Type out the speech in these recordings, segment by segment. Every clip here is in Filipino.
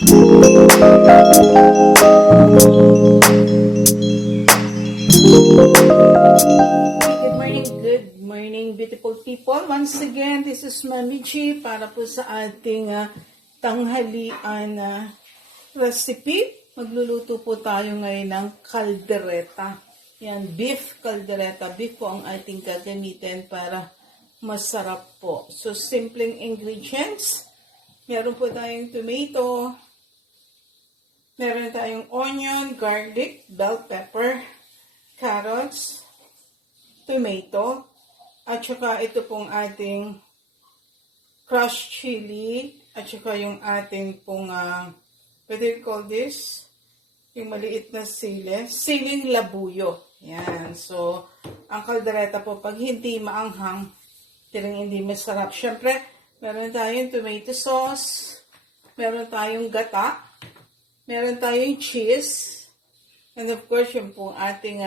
Good morning, beautiful people. Once again, this is Mami G para po sa ating tanghalian recipe. Magluluto po tayo ngayon ng caldereta. Yan, beef caldereta. Beef po ang ating gagamitin para masarap po. So, simpleng ingredients. Meron po tayong tomato. Meron tayong onion, garlic, bell pepper, carrots, tomato, at saka ito pong ating crushed chili, at saka yung ating pong, what do you call this? Yung maliit na siling labuyo. Yan. So, ang caldereta po, pag hindi maanghang, hindi masarap. Siyempre, meron tayong tomato sauce, meron tayong gata, meron tayong cheese, and of course, yung pong ating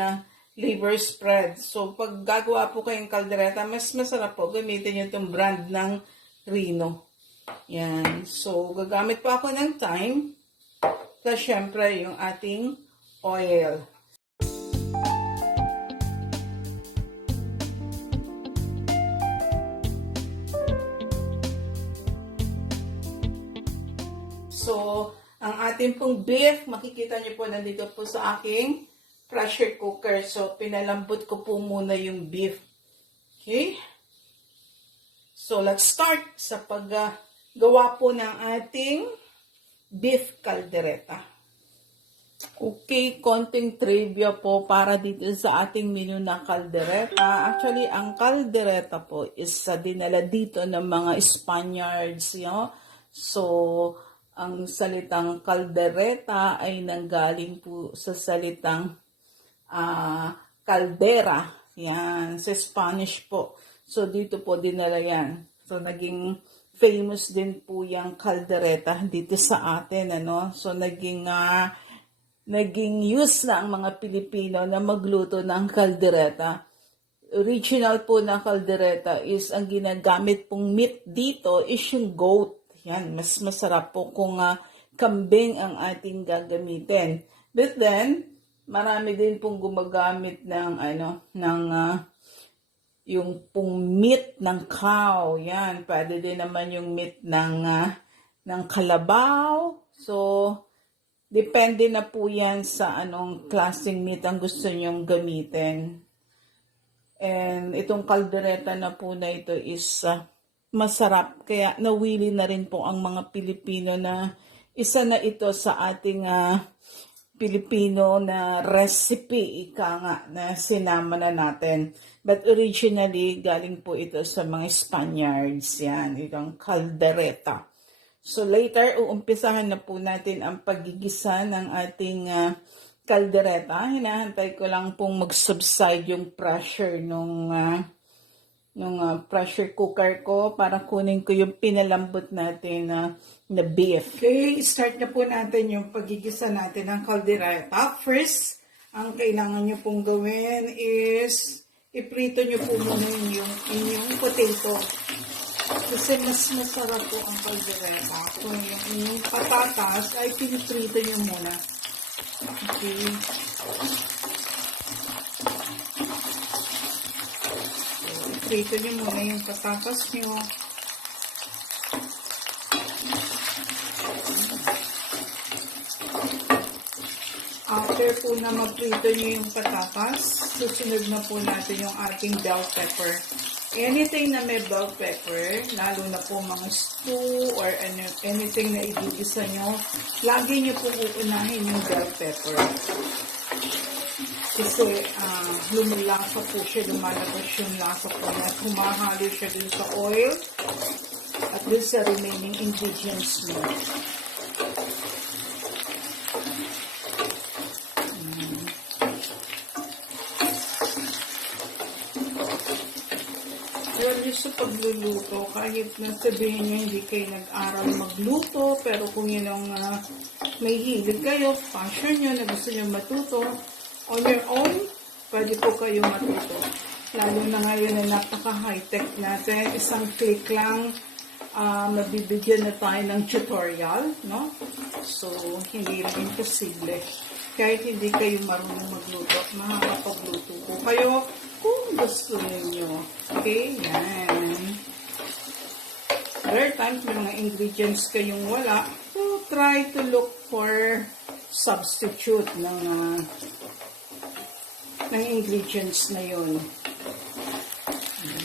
liver spread. So, pag gagawa po kayong caldereta, mas masarap po gamitin yung itong brand ng Rino. Yan. So, gagamit po ako ng thyme. Plus, syempre, yung ating oil. So, ang ating pong beef, makikita nyo po nandito po sa aking pressure cooker. So, pinalambot ko po muna yung beef. Okay? So, let's start sa paggawa po ng ating beef caldereta. Okay, konting trivia po para dito sa ating menu na caldereta. Actually, ang caldereta po is dinala dito ng mga Spaniards. You know? So, ang salitang caldereta ay nanggaling po sa salitang caldera. Yan, sa Spanish po. So, dito po dinala yan. So, naging famous din po yung caldereta dito sa atin, ano? So, naging use na ang mga Pilipino na magluto ng caldereta. Original po na caldereta is, ang ginagamit pong meat dito is yung goat. Yan, mas masarap po kung kambing ang ating gagamitin. But then, marami din pong gumagamit ng yung pong meat ng cow. Yan, pwede din naman yung meat ng kalabaw. So, depende na po yan sa anong klaseng meat ang gusto nyong gamitin. And itong caldereta na po na ito is masarap. Kaya nawili na rin po ang mga Pilipino na isa na ito sa ating Pilipino na recipe, ika nga, na sinama na natin. But originally, galing po ito sa mga Spaniards. Yan, itong caldereta. So later, uumpisahan na po natin ang pagigisa ng ating caldereta. Hinahantay ko lang pong mag-subside yung pressure nung pressure cooker ko para kunin ko yung pinalambot natin na beef. Okay, start na po natin yung pagigisa natin ng caldereta. First, ang kailangan nyo pong gawin is iprito nyo po muna yung inyong potato. Kasi mas masarap po ang caldereta kung yung inyong patatas ay piniprito nyo muna. Okay. Prito nyo muna yung patatas nyo. After po na maprito nyo yung patatas, susunod na po natin yung ating bell pepper. Anything na may bell pepper, lalo na po mga stew or anything na igigisa nyo, lagi nyo po uunahin yung bell pepper. Kasi lumulasa po siya, lumalabas yung lasa po na humahalo siya dun sa oil at dun sa remaining ingredients mo. Well, yung sa pagluluto, kahit sabihin nyo hindi kayo nag-aral magluto, pero kung yun ang may hilig kayo, passion nyo na gusto nyo matuto, on your own, pwede po kayo matuto. Lalo na ngayon na napaka-high-tech natin, isang click lang, mabibigyan na tayo ng tutorial, no? So, hindi rin imposible. Kahit hindi kayo marunong magluto, makakapagluto po kayo kung gusto ninyo. Okay? Yan. There are times may mga ingredients kayong wala, so try to look for substitute ng ingredients na yun.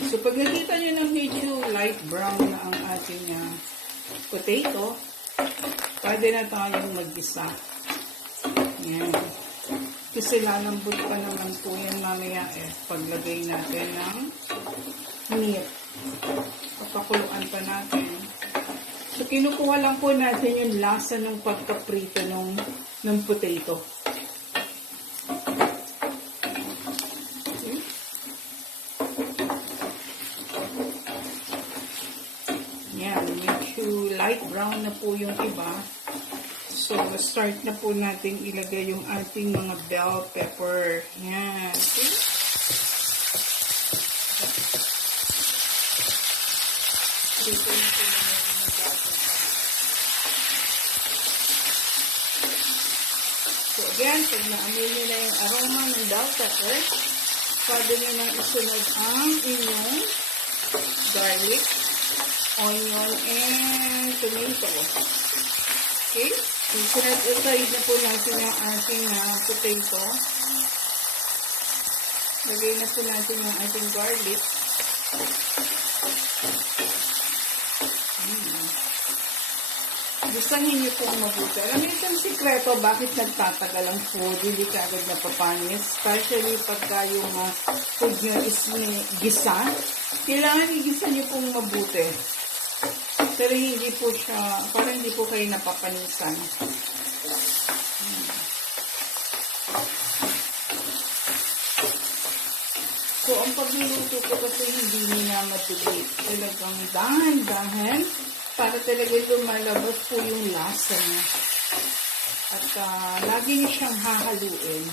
So, pag nakita nyo ng medyo light brown na ang ating potato, pwede na tayong mag-isa. Yan. Kasi lalambot pa naman po yan mamaya paglagay natin ng meat. Papakuluan pa natin. So, kinukuha lang po natin yung lasa ng pagkaprito ng potato. Yan, medyo light brown na po yung iba. So, start na po natin ilagay yung ating mga bell pepper. Yan. Okay? Dito na po naman yung bell pepper. So, again, pag naamoy nyo na yung aroma ng bell pepper, pwede nyo nang isunod ang inyong garlic, onion, and tomato. Okay? Isunod na po natin yung ating potato. Lagay na po natin yung ating garlic. Gustahin niyo pong mabuti. Alam niyo itong sikreto, bakit nagtatagal ang food, hindi ka agad napapanis. Especially pagka yung food nyo is gisa. Kailangan igisa niyo pong mabuti. Pero hindi po siya, parang hindi po kayo napapanisan. So, ang pagluluto ko kasi hindi nila madugit. Talagang dahan-dahan para talaga lumalabas po yung lasa niya. At lagi niyo siyang hahaluin.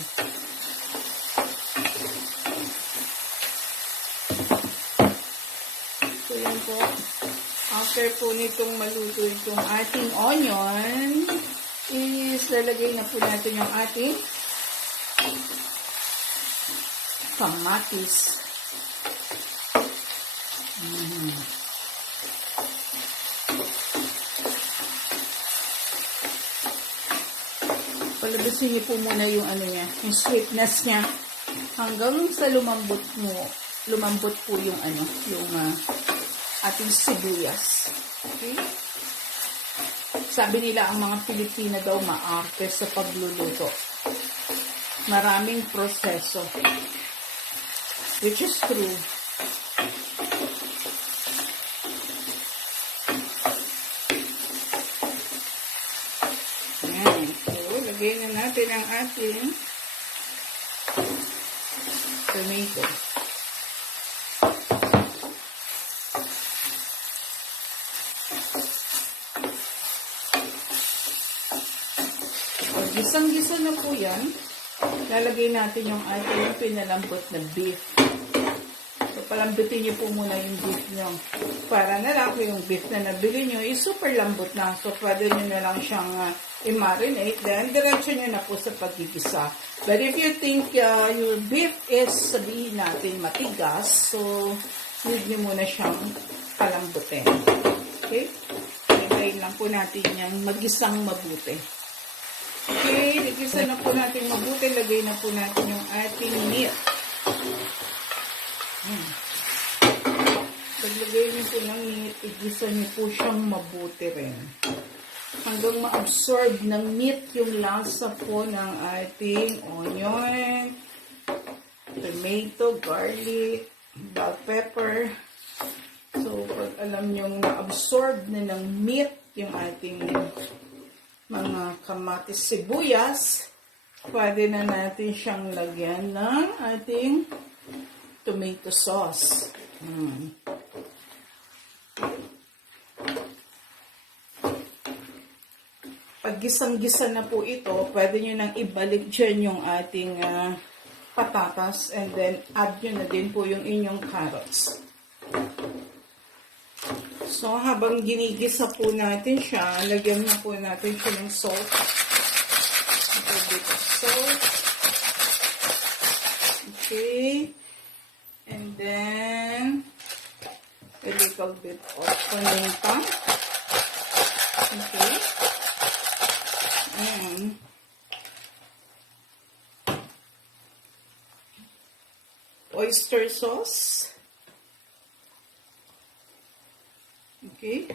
So, yan po. After po nitong maluto itong ating onion, is lalagay na po natin yung ating kamatis. Palabasin niyo po muna yung yung sweetness niya hanggang sa lumambot po yung yung ating sibuyas. Okay? Sabi nila ang mga Pilipina daw maarte sa pagluluto. Maraming proseso. Which is true. Ayan. So, lagay na natin ang ating tomato. Gisang-gisa na po yan. Lalagay natin yung ating pinalambot na beef. So, palambutin niyo po muna yung beef nyo. Para na lang yung beef na nabili nyo is super lambot na. So, pwede nyo na lang siyang i-marinate. Then, diretso nyo na po sa pagigisa. But if you think your beef is, sabihin natin, matigas, so, need nyo muna siyang palambutin. Okay? Hintayin lang po natin yung magisang mabuti. Okay, igisa na po natin mabuti. Lagay na po natin yung ating meat. Paglagay niyo po ng meat, igisa niyo po siyang mabuti rin. Hanggang ma-absorb ng meat yung lasa po ng ating onion, tomato, garlic, bell pepper. So, pag alam niyo na-absorb na ng meat yung ating mga kamatis, sibuyas, pwede na natin siyang lagyan ng ating tomato sauce. Pag gisang-gisa na po ito, pwede nyo nang ibalik dyan yung ating patatas and then add nyo na din po yung inyong carrots. So, So, habang ginigisa po natin siya, lagyan na po natin siya ng salt. A little bit of salt. Okay. And then, a little bit of paminta. Okay. And oyster sauce. Okay.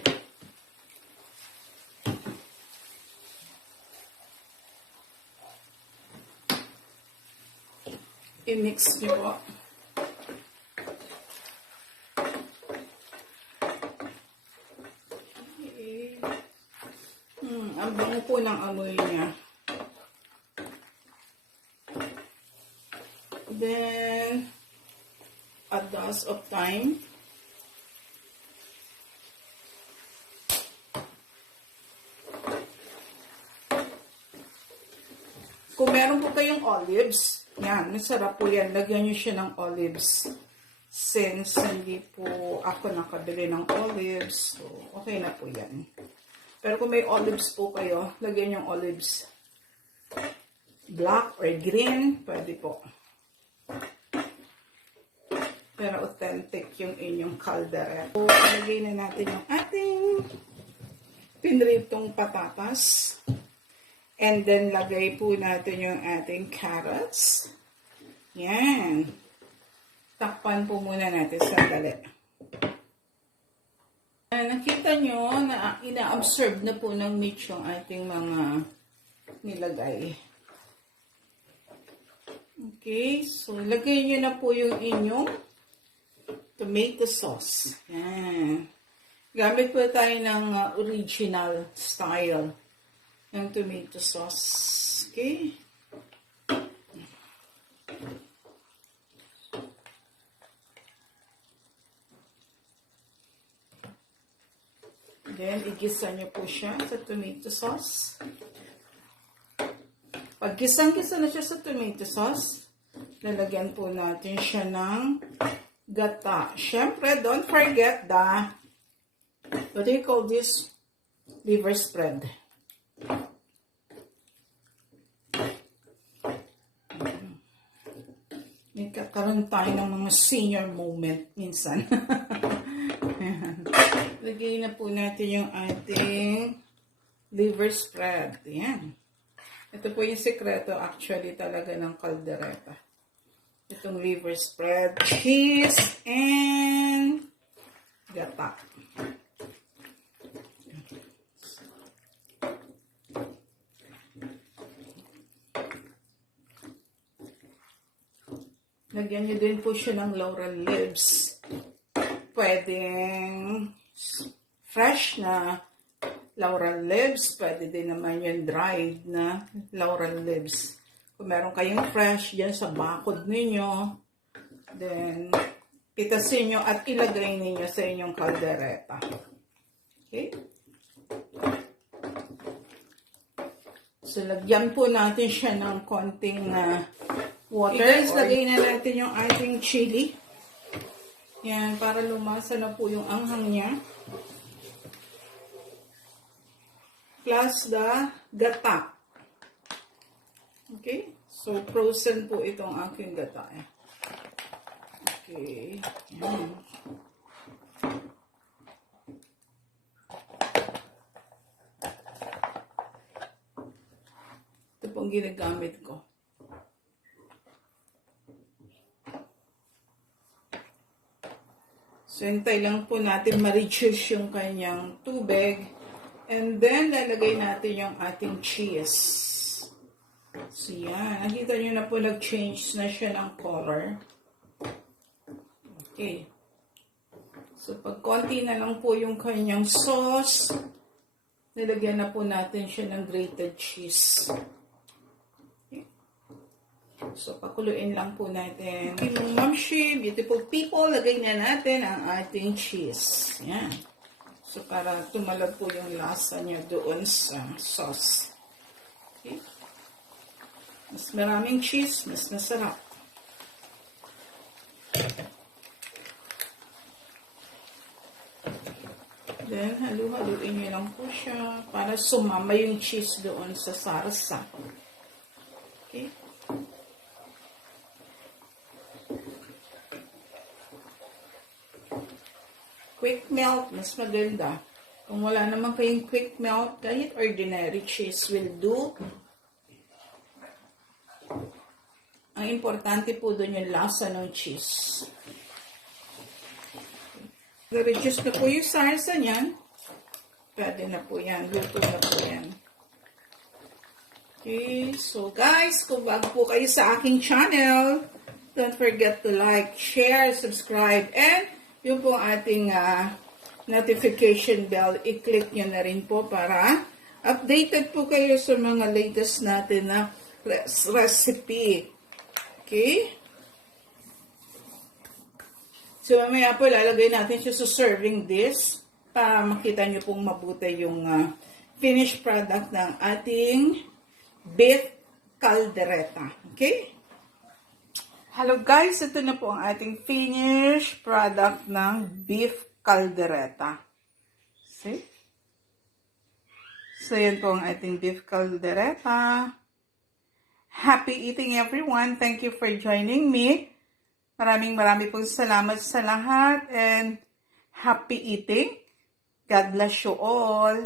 I-mix nyo po. Okay. Ang bango po ng amoy niya. Then, a dust of thyme. Kung meron po kayong olives, yan, masarap po yan. Lagyan nyo siya ng olives. Since hindi po ako nakabili ng olives, so okay na po yan. Pero kung may olives po kayo, lagyan yung olives. Black or green, pwede po. Pero authentic yung inyong caldereta. So, lagay na natin yung ating pinritong patatas. And then, lagay po natin yung ating carrots. Yan. Takpan po muna natin sandali. Nakita nyo na ina-absorb na po ng meat yung ating mga nilagay. Okay. So, lagay nyo na po yung inyong tomato sauce. Yan. Gamit po tayo ng original style ng tomato sauce. Okay? Then, igisa nyo po siya sa tomato sauce. Pag gisang-gisa na siya sa tomato sauce, lalagyan po natin siya ng gata. Siyempre, don't forget the, what do you call this? Liver spread. Nagkakaroon tayo ng mga senior moment minsan. Lagay na po natin yung ating liver spread. Ayan. Ito po yung sekreto actually talaga ng caldereta. Itong liver spread, cheese, and gata. Lagyan nyo din po siya ng laurel leaves. Pwedeng fresh na laurel leaves. Pwede din naman yung dried na laurel leaves. Kung meron kayong fresh dyan sa bakod ninyo, then pitasin nyo at ilagay ninyo sa inyong caldereta. Okay? So, lagyan po natin siya ng konting water. Guys, lagay na natin yung ating chili. Yan, para lumasa na po yung anghang niya. Plus the gata. Okay? So, frozen po itong aking gata. Okay. Yan. Ito pong ginagamit ko. So, hintay lang po natin ma-reduce yung kanyang tubig. And then, lalagay natin yung ating cheese. So, yan. Nakita nyo na po, nag-change na siya ng color. Okay. So, pag konti na lang po yung kanyang sauce, nilagyan na po natin siya ng grated cheese. So, pakuluin lang po natin. Yung mamshi, beautiful people, lagay na natin ang ating cheese. Yan. So, para tumalab po yung lasa niya doon sa sauce. Okay. Mas maraming cheese, mas masarap. then, halu-haluin nyo lang po siya para sumama yung cheese doon sa sarsa. Okay? Quick melt, mas maganda. Kung wala naman kayong quick melt, kahit ordinary cheese will do. Ang importante po doon yung lasa ng cheese. Reduce na po yung sarsa niyan. Pwede na po yan. Luto na po yan. Okay, so guys, kung bago po kayo sa aking channel, don't forget to like, share, subscribe, and yung po ating notification bell, i-click nyo na rin po para updated po kayo sa mga latest natin na recipe. Okay? So, mamaya po, lalagay natin siya sa serving dish para makita nyo pong mabuti yung finished product ng ating beef caldereta. Okay? Hello guys, ito na po ang ating finished product ng beef caldereta. See? So, yan po ang ating beef caldereta. Happy eating everyone. Thank you for joining me. Maraming pong salamat sa lahat and happy eating. God bless you all.